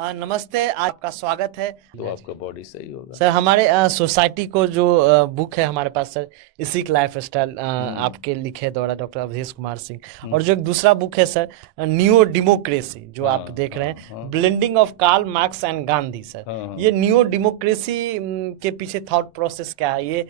नमस्ते, आपका स्वागत है। तो आपका बॉडी सही होगा। सर हमारे सोसाइटी को जो बुक है हमारे पास सर, इसी लाइफ स्टाइल आपके लिखे द्वारा डॉक्टर अवधेश कुमार सिंह, और जो एक दूसरा बुक है सर न्यू डेमोक्रेसी जो आप देख रहे हैं, blending of Karl Marx and Gandhi sir. ये न्यू डेमोक्रेसी के पीछे थॉट प्रोसेस क्या है, ये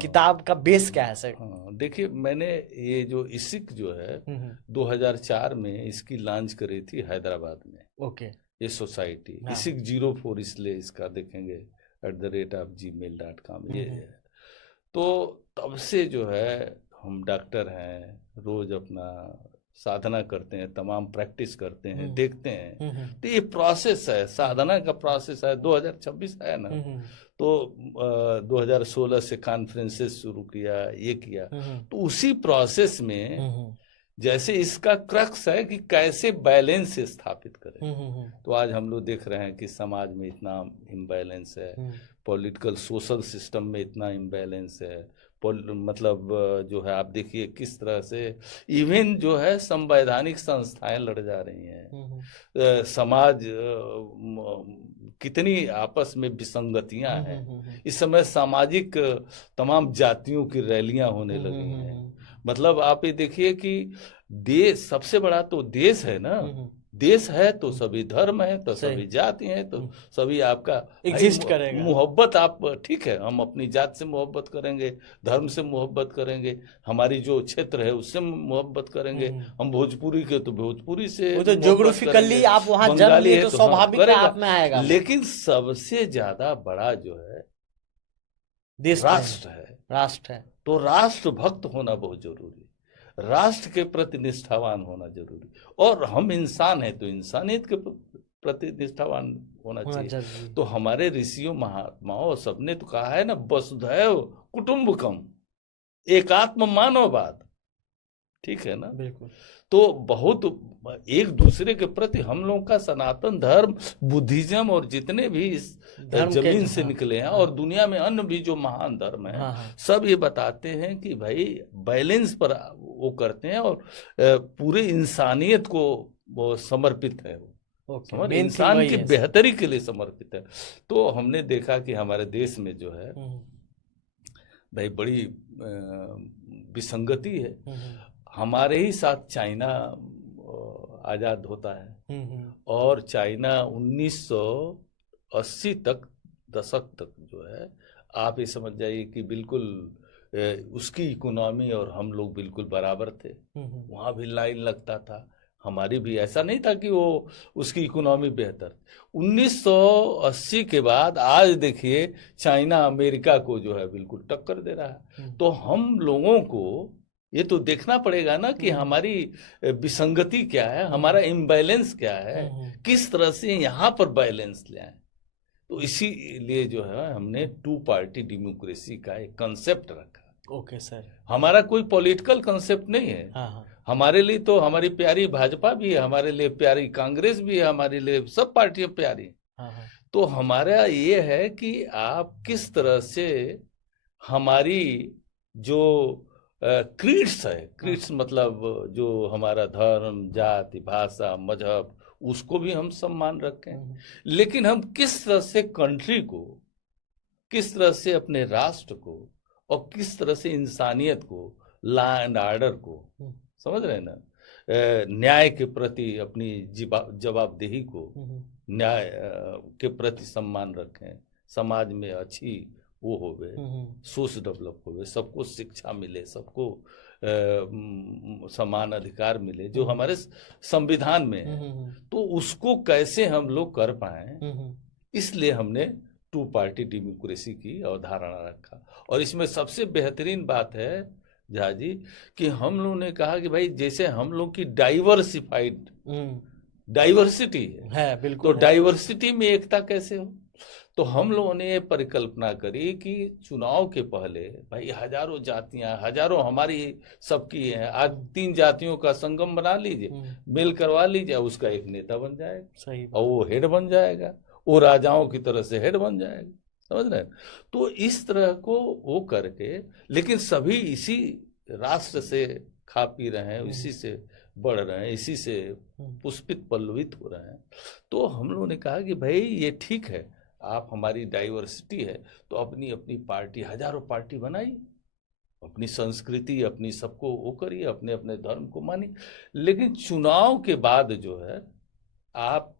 किताब का बेस क्या है सर? देखिए, मैंने ये जो इसिक जो है 2004 में इसकी लॉन्च करी थी हैदराबाद में। ओके। ये सोसाइटी इसिक 04 इसलिए इसका देखेंगे @gmail.com ये है। तो तब से जो है हम डॉक्टर हैं, रोज अपना साधना करते हैं, तमाम प्रैक्टिस करते हैं, देखते हैं। तो ये प्रोसेस है, साधना का प्रोसेस है। 2026 है ना, तो 2016 से कॉन्फ्रेंसेस शुरू किया, ये किया। तो उसी प्रोसेस में जैसे इसका क्रक्स है कि कैसे बैलेंस स्थापित करें। तो आज हम लोग देख रहे हैं कि समाज में इतना इम्बैलेंस है, पॉलिटिकल सोशल सिस्टम में इतना इम्बैलेंस है। मतलब जो है, आप देखिए किस तरह से इवन जो है संवैधानिक संस्थाएं लड़ जा रही हैं। समाज कितनी आपस में विसंगतियां हैं। इस समय सामाजिक तमाम जातियों की रैलियां होने लगी हैं। मतलब आप ये देखिए कि देश सबसे बड़ा तो देश है ना। देश है तो सभी धर्म है, तो सभी जाति हैं, तो सभी आपका एग्जिस्ट करेगा। मोहब्बत आप ठीक है, हम अपनी जात से मोहब्बत करेंगे, धर्म से मोहब्बत करेंगे, हमारी जो क्षेत्र है उससे मोहब्बत करेंगे। हम भोजपुरी के तो भोजपुरी से, वो तो ज्योग्राफिकली आप वहां जन्म लिए तो स्वाभाविक आप में आएगा। लेकिन सबसे ज्यादा बड़ा जो है देश राष्ट्र है। राष्ट्र है तो राष्ट्र भक्त होना बहुत जरूरी, राष्ट्र के प्रति निष्ठावान होना जरूरी। और हम इंसान हैं तो इंसानियत के प्रति निष्ठावान होना चाहिए। तो हमारे ऋषियों महात्माओं सबने तो कहा है ना, वसुधैव कुटुंबकम, एकात्म मानववाद। ठीक है ना, बिल्कुल। तो बहुत एक दूसरे के प्रति हम लोगों का सनातन धर्म, बुद्धिज्म और जितने भी इस जमीन से निकले हैं, और दुनिया में अन्य भी जो महान धर्म है, सब ये बताते हैं कि भाई बैलेंस पर वो करते हैं, और पूरे इंसानियत को वो समर्पित है। वो इंसान की बेहतरी के लिए समर्पित है। तो हमने देखा कि हमारे देश में जो है भाई बड़ी विसंगति है। हमारे ही साथ चाइना आजाद होता है, और चाइना 1980 तक दशक तक जो है, आप ये समझ जाइए कि बिल्कुल उसकी इकोनॉमी और हम लोग बिल्कुल बराबर थे। वहां भी लाइन लगता था, हमारी भी, ऐसा नहीं था कि वो उसकी इकोनॉमी बेहतर। 1980 के बाद आज देखिए चाइना अमेरिका को जो है बिल्कुल टक्कर दे रहा है। तो हम लोगों को ये तो देखना पड़ेगा ना कि हमारी विसंगति क्या है, हमारा इम्बैलेंस क्या है, किस तरह से यहाँ पर बैलेंस ले आए। तो इसीलिए जो है हमने 2 पार्टी डेमोक्रेसी का एक कंसेप्ट रखा। Okay sir. हमारा कोई पॉलिटिकल कंसेप्ट नहीं है। हमारे लिए तो हमारी प्यारी भाजपा भी है, हमारे लिए प्यारी कांग्रेस भी है, हमारे लिए सब पार्टियां प्यारी। तो हमारा ये है कि आप किस तरह से हमारी जो क्रीड्स है, क्रीड्स मतलब जो हमारा धर्म, जाति, भाषा, मजहब, उसको भी हम सम्मान रखें, लेकिन हम किस तरह से कंट्री को, किस तरह से अपने राष्ट्र को, और किस तरह से इंसानियत को, लॉ एंड ऑर्डर को, समझ रहे हैं ना, न्याय के प्रति अपनी जवाबदेही को, न्याय के प्रति सम्मान रखें, समाज में अच्छी वो होवे, सोच डेवलप होवे, सबको शिक्षा मिले, सबको समान अधिकार मिले जो हमारे संविधान में है। तो उसको कैसे हम लोग कर पाए, इसलिए हमने 2 पार्टी डेमोक्रेसी की अवधारणा रखा। और इसमें सबसे बेहतरीन बात है झा जी कि हम लोगों ने कहा कि भाई जैसे हम लोग की डाइवर्सिफाइड डाइवर्सिटी है, बिल्कुल, तो डाइवर्सिटी में एकता कैसे हो। तो हम लोगों ने ये परिकल्पना करी कि चुनाव के पहले भाई हजारों जातियां, हजारों हमारी सबकी हैं, आज 3 जातियों का संगम बना लीजिए, मेल करवा लीजिए, उसका एक नेता बन जाएगा। सही। और वो हेड बन जाएगा, वो राजाओं की तरह से हेड बन जाएगा, समझ रहे हैं। तो इस तरह को वो करके, लेकिन सभी इसी राष्ट्र से खा पी रहे हैं, इसी से बढ़ रहे हैं, इसी से पुष्पित पल्लवित हो रहे हैं। तो हम लोगों ने कहा कि भाई ये ठीक है, आप हमारी डाइवर्सिटी है तो अपनी अपनी पार्टी, हजारों पार्टी बनाई, अपनी संस्कृति अपनी सबको वो करिए, अपने अपने धर्म को मानिए, लेकिन चुनाव के बाद जो है आप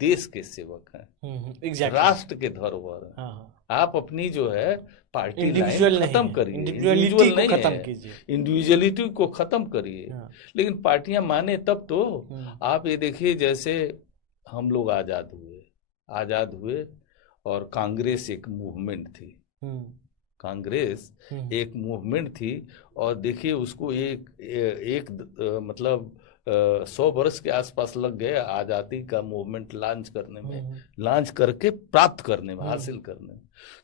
देश के सेवक हैं, राष्ट्र के धरोहर हैं। आप अपनी जो है पार्टी लाइन खत्म करिए, इंडिविजुअल नहीं है, इंडिविजुअलिटी को खत्म करिए। लेकिन पार्टियां माने तब तो। आप ये देखिए, जैसे हम लोग आजाद हुए और कांग्रेस एक मूवमेंट थी, कांग्रेस एक मूवमेंट थी, और देखिए उसको एक मतलब 100 वर्ष के आसपास लग गए आजादी का मूवमेंट लॉन्च करने में, लॉन्च करके प्राप्त करने में, हासिल करने में।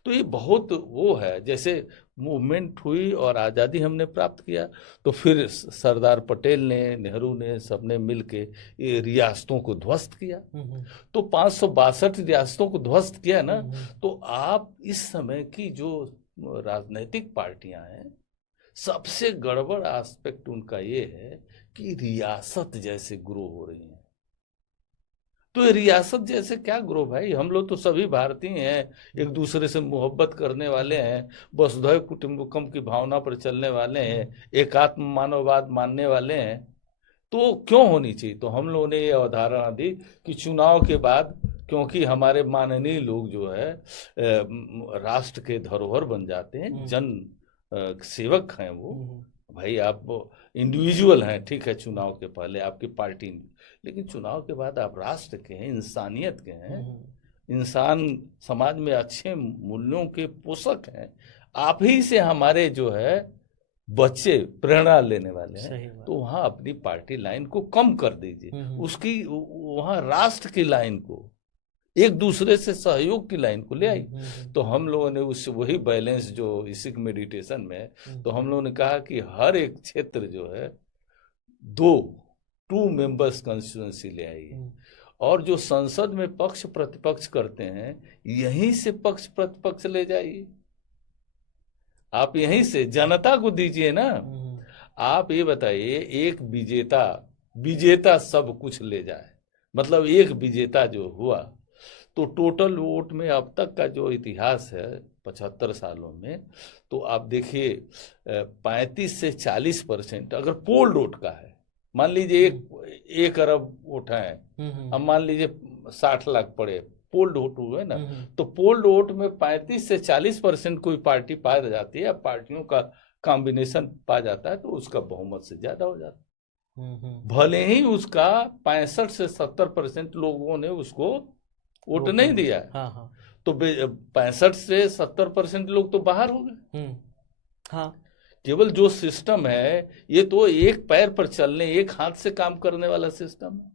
तो ये बहुत वो है, जैसे मूवमेंट हुई और आज़ादी हमने प्राप्त किया, तो फिर सरदार पटेल ने, नेहरू ने, सबने मिलके ये रियासतों को ध्वस्त किया। तो 562 रियासतों को ध्वस्त किया ना। तो आप इस समय की जो राजनीतिक पार्टियां हैं, सबसे गड़बड़ एस्पेक्ट उनका ये है कि रियासत जैसे ग्रो हो रही है। तो ये रियासत जैसे क्या ग्रो भाई? हम लोग तो सभी भारतीय हैं, एक दूसरे से मोहब्बत करने वाले हैं, वसुधैव कुटुंबकम की भावना पर चलने वाले हैं, एकात्म मानववाद मानने वाले हैं। तो क्यों होनी चाहिए? तो हम लोगों ने ये अवधारणा दी कि चुनाव के बाद, क्योंकि हमारे माननीय लोग जो है राष्ट्र के धरोहर बन जाते हैं, जन सेवक हैं वो। भाई आप इंडिविजुअल हैं, ठीक है, चुनाव के पहले आपकी पार्टी, लेकिन चुनाव के बाद आप राष्ट्र के हैं, इंसानियत के हैं, इंसान समाज में अच्छे मूल्यों के पोषक हैं। आप ही से हमारे जो है बच्चे प्रेरणा लेने वाले हैं। तो वहां अपनी पार्टी लाइन को कम कर दीजिए, उसकी वहां राष्ट्र की लाइन को, एक दूसरे से सहयोग की लाइन को ले आई। तो हम लोगों ने वही बैलेंस जो इसिक मेडिटेशन में, तो हम लोगों ने कहा कि हर एक क्षेत्र जो है 2 मेंबर्स कंस्टिट्यूएंसी ले आइए, और जो संसद में पक्ष प्रतिपक्ष करते हैं, यहीं से पक्ष प्रतिपक्ष ले जाइए। आप यहीं से जनता को दीजिए ना। आप ये बताइए, एक विजेता सब कुछ ले जाए, मतलब एक विजेता जो हुआ, तो टोटल वोट में अब तक का जो इतिहास है 75 सालों में, तो आप देखिए 35 से 40% अगर पोल वोट का है, मान लीजिए 1 अरब वोट है, अब मान लीजिए 60 लाख पड़े पोल्ड वोट हुए ना, तो पोल्ड वोट में 35 से 40% कोई पार्टी पा जाती है, पार्टियों का कॉम्बिनेशन पा जाता है, तो उसका बहुमत से ज्यादा हो जाता है। भले ही उसका 65 से 70% लोगों ने उसको वोट नहीं दिया है। तो 65 से 70% लोग तो बाहर हो गए। केवल जो सिस्टम है, ये तो एक पैर पर चलने, एक हाथ से काम करने वाला सिस्टम है।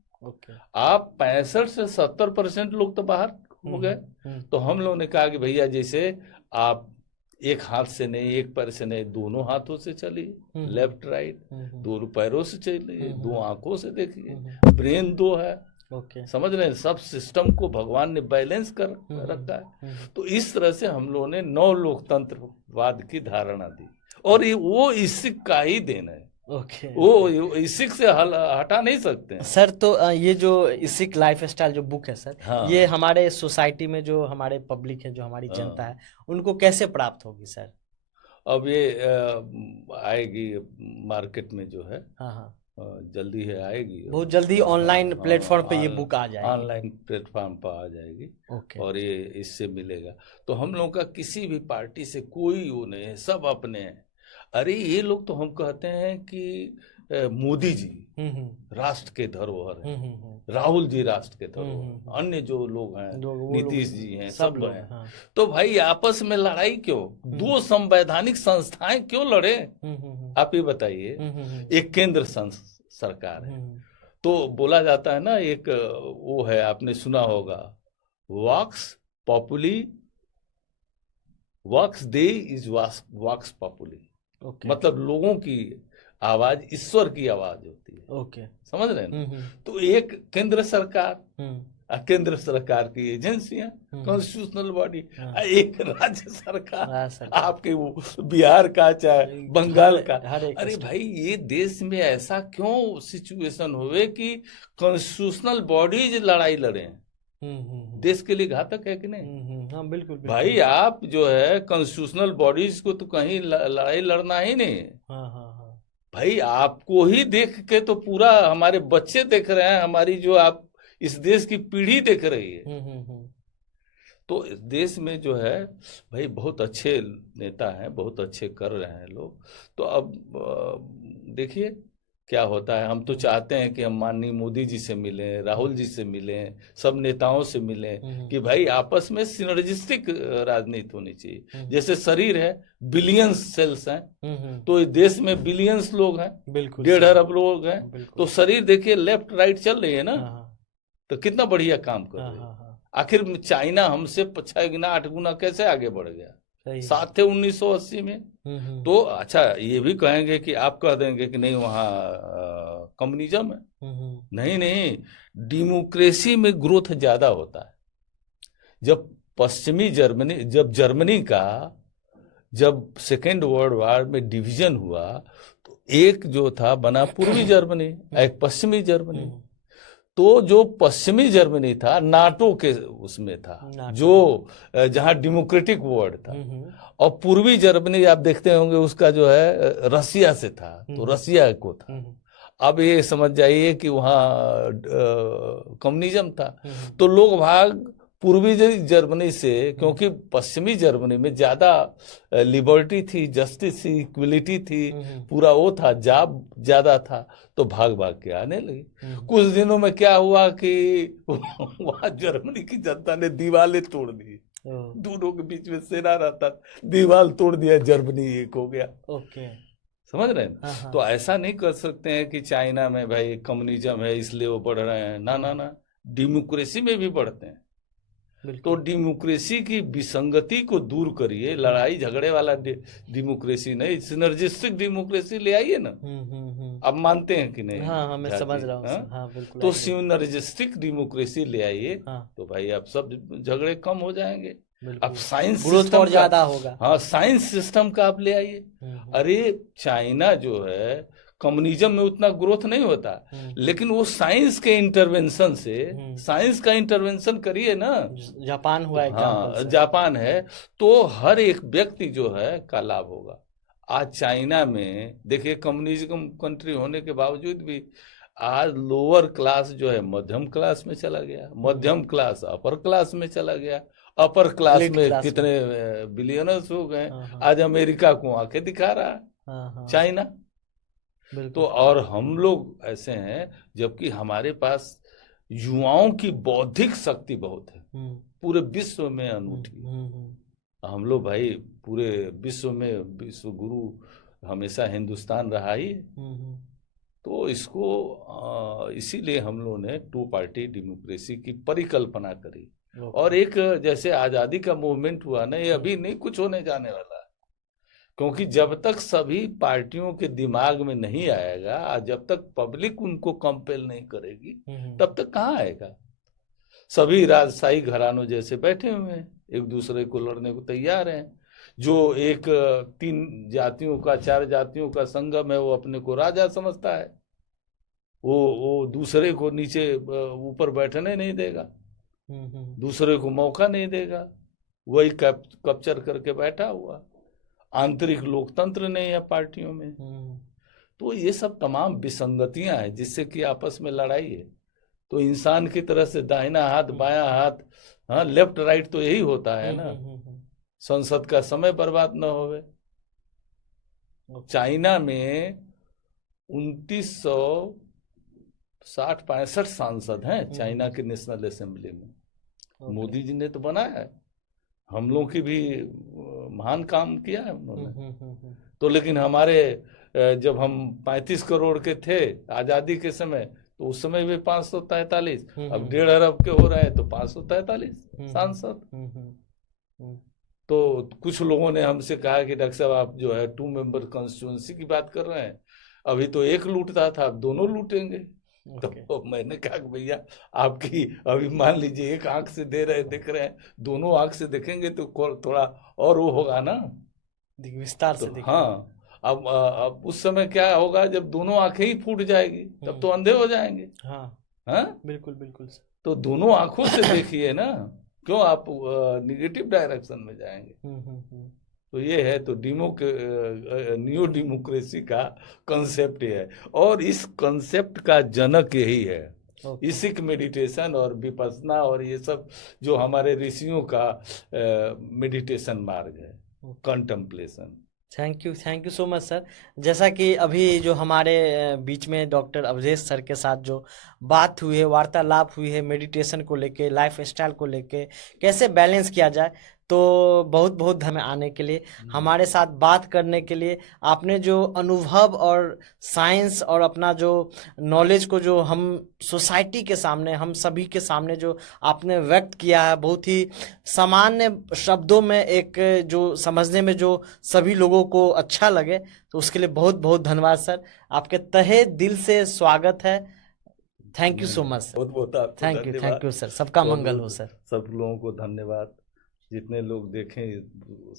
आप 65 से 70% लोग तो बाहर हो गए। तो हम लोगों ने कहा कि भैया, जैसे आप एक हाथ से नहीं, एक पैर से नहीं, दोनों हाथों से चलिए, लेफ्ट राइट, दोनों पैरों से चलिए, 2 आंखों से देखिए, ब्रेन 2 है। समझ रहे हैं? सब सिस्टम को भगवान ने बैलेंस कर रखा है। तो इस तरह से हम लोगों ने 9 लोकतंत्रवाद की धारणा दी, और वो इसिक का ही देन है। वो इसिक से हटा नहीं सकते हैं। सर, तो ये जो इसिक लाइफस्टाइल जो बुक है सर, ये हमारे सोसाइटी में जो हमारे पब्लिक है, जो हमारी जनता है, उनको कैसे प्राप्त होगी सर? अब ये आएगी मार्केट में जो है, जल्दी है, आएगी, बहुत जल्दी ऑनलाइन प्लेटफॉर्म पे ये बुक आ जाएगी, ऑनलाइन प्लेटफॉर्म पर आ जाएगी। और ये इससे मिलेगा। तो हम लोगों का किसी भी पार्टी से कोई वो नहीं है, सब अपने हैं। अरे ये लोग तो हम कहते हैं कि मोदी जी राष्ट्र के धरोहर हैं, राहुल जी राष्ट्र के धरोहर, अन्य जो लोग हैं, नीतीश जी हैं, सब लोग हैं। तो भाई आपस में लड़ाई क्यों? 2 संवैधानिक संस्थाएं क्यों लड़े? आप ही बताइए। एक केंद्र सरकार है, तो बोला जाता है ना, एक वो है, आपने सुना होगा, वॉक्स पॉपुली, वॉक्स दे इज वॉक्स पॉपुली। मतलब लोगों की आवाज ईश्वर की आवाज होती है। समझ रहे हैं? तो एक केंद्र सरकार, केंद्र सरकार की एजेंसियां, कॉन्स्टिट्यूशनल बॉडी, एक राज्य सरकार, आपके वो बिहार का चाहे बंगाल का। अरे भाई, ये देश में ऐसा क्यों सिचुएशन हुए कि कॉन्स्टिट्यूशनल बॉडीज लड़ाई लड़े? देश के लिए घातक है कि नहीं? हाँ, बिल्कुल। भाई आप जो है कॉन्स्टिट्यूशनल बॉडीज को तो कहीं लड़ाई लड़ना ही नहीं। हाँ। भाई आपको ही देख के तो पूरा हमारे बच्चे देख रहे हैं, हमारी जो आप इस देश की पीढ़ी देख रही है। तो इस देश में जो है भाई बहुत अच्छे नेता हैं, बहुत अच्छे कर रहे हैं लोग। तो अब देखिए क्या होता है। हम तो चाहते हैं कि हम माननीय मोदी जी से मिलें, राहुल जी से मिलें, सब नेताओं से मिलें कि भाई आपस में सिनर्जिस्टिक राजनीति होनी चाहिए। जैसे शरीर है, बिलियंस सेल्स हैं, तो इस देश में बिलियंस लोग हैं, 1.5 अरब लोग हैं। तो शरीर देखिए लेफ्ट राइट चल रही है ना, तो कितना बढ़िया काम कर रही है। आखिर चाइना हमसे 6 गुना 8 गुना कैसे आगे बढ़ गया? साथ थे 1980 में। तो अच्छा, ये भी कहेंगे कि आप कह देंगे कि नहीं वहाँ कम्युनिज्म है। नहीं, डेमोक्रेसी में ग्रोथ ज्यादा होता है। जब पश्चिमी जर्मनी, जब सेकेंड वर्ल्ड वॉर में डिवीजन हुआ, तो एक जो था बना पूर्वी जर्मनी, एक पश्चिमी जर्मनी। तो जो पश्चिमी जर्मनी था नाटो के उसमें था, जो जहां डेमोक्रेटिक वर्ल्ड था। और पूर्वी जर्मनी आप देखते होंगे उसका जो है रसिया से था, तो रसिया को था। अब ये समझ जाइए कि वहाँ कम्युनिज्म था। तो लोग भाग पूर्वी जर्मनी से, क्योंकि पश्चिमी जर्मनी में ज्यादा लिबर्टी थी, जस्टिस थी, इक्वलिटी थी, पूरा वो था, जॉब ज्यादा था, तो भाग भाग के आने लगे। कुछ दिनों में क्या हुआ कि वहां जर्मनी की जनता ने दीवारें तोड़ दी। दोनों के बीच में सेना रहता, दीवार तोड़ दिया, जर्मनी एक हो गया। समझ रहे हैं? तो ऐसा नहीं कर सकते हैं कि चाइना में भाई कम्युनिज्म है इसलिए वो बढ़ रहे हैं। ना, डेमोक्रेसी में भी बढ़ते हैं। तो डेमोक्रेसी की विसंगति को दूर करिए, लड़ाई झगड़े वाला डेमोक्रेसी नहीं, सिनर्जिस्टिक डेमोक्रेसी ले आइए ना। अब मानते हैं कि नहीं? हाँ, मैं समझ रहा हूँ। हाँ, बिल्कुल। तो सिनर्जिस्टिक डेमोक्रेसी ले आइए, तो भाई अब सब झगड़े कम हो जाएंगे। अब साइंस ग्रोथ और ज्यादा होगा। हाँ, साइंस सिस्टम का आप ले आइए। अरे चाइना जो है कम्युनिज्म में उतना ग्रोथ नहीं होता, लेकिन वो साइंस के इंटरवेंशन से, साइंस का इंटरवेंशन करिए ना। जापान हुआ हाँ, जापान है, तो हर एक व्यक्ति जो है का लाभ होगा। आज चाइना में देखिए कम्युनिज्म कंट्री होने के बावजूद भी आज लोअर क्लास जो है मध्यम क्लास में चला गया, मध्यम क्लास अपर क्लास में चला गया, अपर क्लास में कितने बिलियनर्स हो गए। आज अमेरिका को आंखें दिखा रहा चाइना। तो और हम लोग ऐसे हैं, जबकि हमारे पास युवाओं की बौद्धिक शक्ति बहुत है, पूरे विश्व में अनूठी। हम लोग भाई पूरे विश्व में विश्व गुरु हमेशा हिंदुस्तान रहा ही। तो इसको इसीलिए हम लोगों ने 2 पार्टी डेमोक्रेसी की परिकल्पना करी। और एक जैसे आजादी का मूवमेंट हुआ ना, ये अभी नहीं कुछ होने जाने वाला है, क्योंकि जब तक सभी पार्टियों के दिमाग में नहीं आएगा, जब तक पब्लिक उनको कंपेल नहीं करेगी, तब तक कहाँ आएगा। सभी राजशाही घरानों जैसे बैठे हुए हैं, एक दूसरे को लड़ने को तैयार हैं। जो एक 3 जातियों का 4 जातियों का संगम है, वो अपने को राजा समझता है, वो दूसरे को नीचे ऊपर बैठने नहीं देगा, दूसरे को मौका नहीं देगा, वही कैप्चर करके बैठा हुआ। आंतरिक लोकतंत्र नहीं है पार्टियों में। तो ये सब तमाम विसंगतियां हैं जिससे कि आपस में लड़ाई है। तो इंसान की तरह से दाहिना हाथ बायां हाथ, हाँ लेफ्ट राइट तो यही होता है ना, संसद का समय बर्बाद न होवे। चाइना में 2960-65 सांसद हैं चाइना के नेशनल असेंबली में। मोदी जी ने तो बनाया है, हम लोग की भी महान काम किया है उन्होंने। तो लेकिन हमारे जब हम 35 करोड़ के थे आजादी के समय, तो उस समय भी 543, अब 1.5 अरब के हो रहे हैं तो 543 सांसद। तो कुछ लोगों ने हमसे कहा कि डॉक्टर साहब आप जो है 2 मेंबर कॉन्स्टिट्यूएंसी की बात कर रहे हैं, अभी तो एक लूटता था, अब दोनों लूटेंगे। तो मैंने कहा कि भैया आपकी अभी मान लीजिए एक आंख से देख रहे हैं, दोनों आंख से देखेंगे तो थोड़ा और वो होगा ना, विस्तार से तो हाँ। अब उस समय क्या होगा, जब दोनों आंखें ही फूट जाएगी तब तो अंधे हो जाएंगे। हाँ हाँ बिल्कुल बिल्कुल सर। तो दोनों आंखों से देखिए ना, क्यों आप निगेटिव डायरेक्शन में जाएंगे। तो ये है, तो न्यू डेमोक्रेसी का कंसेप्ट है, और इस कंसेप्ट का जनक यही है। इसिक मेडिटेशन और विपस्सना और ये सब जो हमारे ऋषियों का मेडिटेशन मार्ग है, contemplation. Thank you so much sir. जैसा कि अभी जो हमारे बीच में डॉक्टर अवधेश सर के साथ जो बात हुई है, वार्तालाप हुई है मेडिटेशन को लेके, लाइफ स्टाइल को लेके, कैसे बैलेंस किया जाए, तो बहुत बहुत धन्यवाद आने के लिए, हमारे साथ बात करने के लिए। आपने जो अनुभव और साइंस और अपना जो नॉलेज को जो हम सोसाइटी के सामने, हम सभी के सामने जो आपने व्यक्त किया है, बहुत ही सामान्य शब्दों में, एक जो समझने में जो सभी लोगों को अच्छा लगे, तो उसके लिए बहुत बहुत धन्यवाद सर। आपके तहे दिल से स्वागत है। Thank you so much. बहुत बहुत थैंक यू सर। सबका मंगल हो सर। सब लोगों को धन्यवाद, जितने लोग देखें।